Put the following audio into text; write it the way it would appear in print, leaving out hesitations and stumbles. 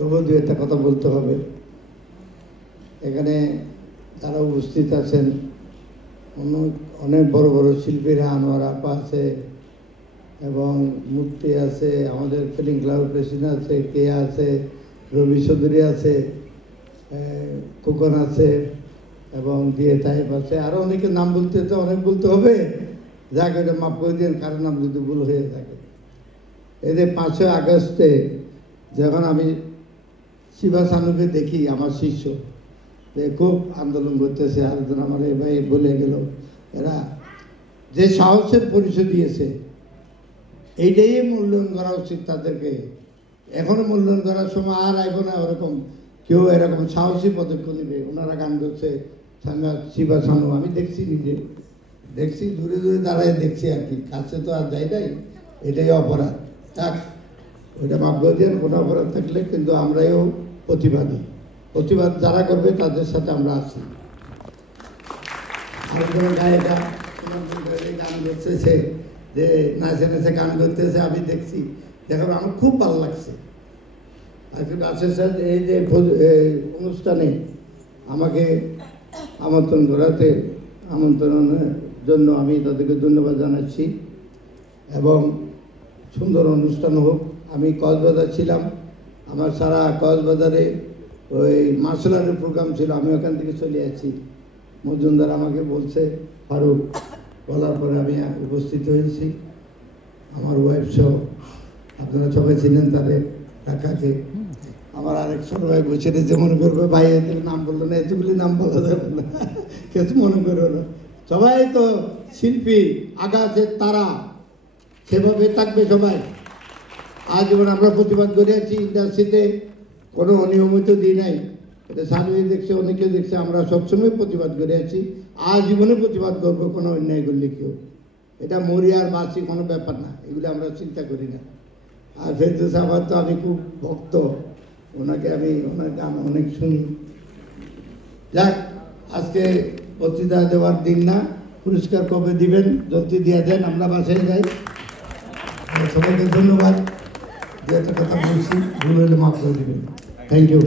তবুও দু একটা কথা বলতে হবে। এখানে যারা উপস্থিত আছেন অনেক বড় বড় শিল্পীরা, আনোয়ার আপা আছে এবং মুক্তি আছে, আমাদের ফিলিং ক্লাব প্রেসিডেন্ট আছে, কে আছে, রবি চৌধুরী আছে, খোকন আছে এবং দিয়ে তাইব আছে, আরও অনেকের নাম বলতে তো অনেক বলতে হবে, যাকে এটা মাফ করে দিন কারোর নাম যদি ভুল হয়ে থাকে। এদের 5ই আগস্টে যখন আমি শিবা সানুকে দেখি, আমার শিষ্য, যে খুব আন্দোলন করতেছে, আরেকজন আমার এই ভাই বলে গেল, এরা যে সাহসের পরিচয় দিয়েছে এইটাই মূল্যায়ন করা উচিত তাদেরকে। এখনও মূল্যায়ন করার সময় আর আইব না, ওরকম কেউ এরকম সাহসী পদক্ষেপ নেবে। ওনারা গান করছে শিবা সানু, আমি দেখছি, নিজে দেখছি, দূরে দূরে দাঁড়ায় দেখছি আর কি, কাছে তো আর যাই নাই। এটাই অপরাধ, থাক ওইটা মাফ করে দেন। কোনো অপরাধ থাকলে কিন্তু আমরাও প্রতিবাদী, প্রতিবাদ যারা করবে তাদের সাথে আমরা আছি। আরেকজন গায়িকা গান করতেছে, যে নাচে নাচে গান করতেছে, আমি দেখছি, দেখার আমার খুব ভালো লাগছে। আজকে রাশেদ স্যার এই যে অনুষ্ঠানে আমাকে আমন্ত্রণ করাতে, আমন্ত্রণের জন্য আমি তাদেরকে ধন্যবাদ জানাচ্ছি এবং সুন্দর অনুষ্ঠান হোক। আমি কক্সবাজার ছিলাম, আমার সারা কক্সবাজারে ওই মার্শাল আর্টের প্রোগ্রাম ছিল, আমি ওখান থেকে চলে যাচ্ছি। মজুমদার আমাকে বলছে, ফারুক বলার পরে আমি উপস্থিত হয়েছি, আমার ওয়াইফ সহ, আপনারা সবাই ছিলেন, তাদের কাকাকে। আমার আরেক ছোট ভাই বসে যে মনে করবে ভাই এদের নাম বললো না, এতগুলি নাম বলা যাবে না, কেউ মনে করবে না। সবাই তো শিল্পী, আগাছে তারা, সেভাবে থাকবে সবাই। আজীবন আমরা প্রতিবাদ করে আছি, ইন্ডাস্ট্রিতে কোনো অনিয়মিত দিন নাই, এটা সামনে দেখছে, অনেকে দেখছে, আমরা সবসময় প্রতিবাদ করে আছি, আজীবনে প্রতিবাদ করবো কোনো অন্যায় করলে কেউ। এটা মরি আর বাঁচি কোনো ব্যাপার না, এগুলো আমরা চিন্তা করি না। আর ফেরদৌস আবার তো আমি খুব ভক্ত, ওনাকে আমি ওনার গান অনেক শুনি। যাক, আজকে বক্তৃতা দেওয়ার দিন না, পুরস্কার কবে দিবেন জলদি দিয়ে দেন, আমরা বাসায় যাই। সবাইকে ধন্যবাদ, যে একটা কথা বলছি ভুল হলে মাফ করে দেবেন। Thank you.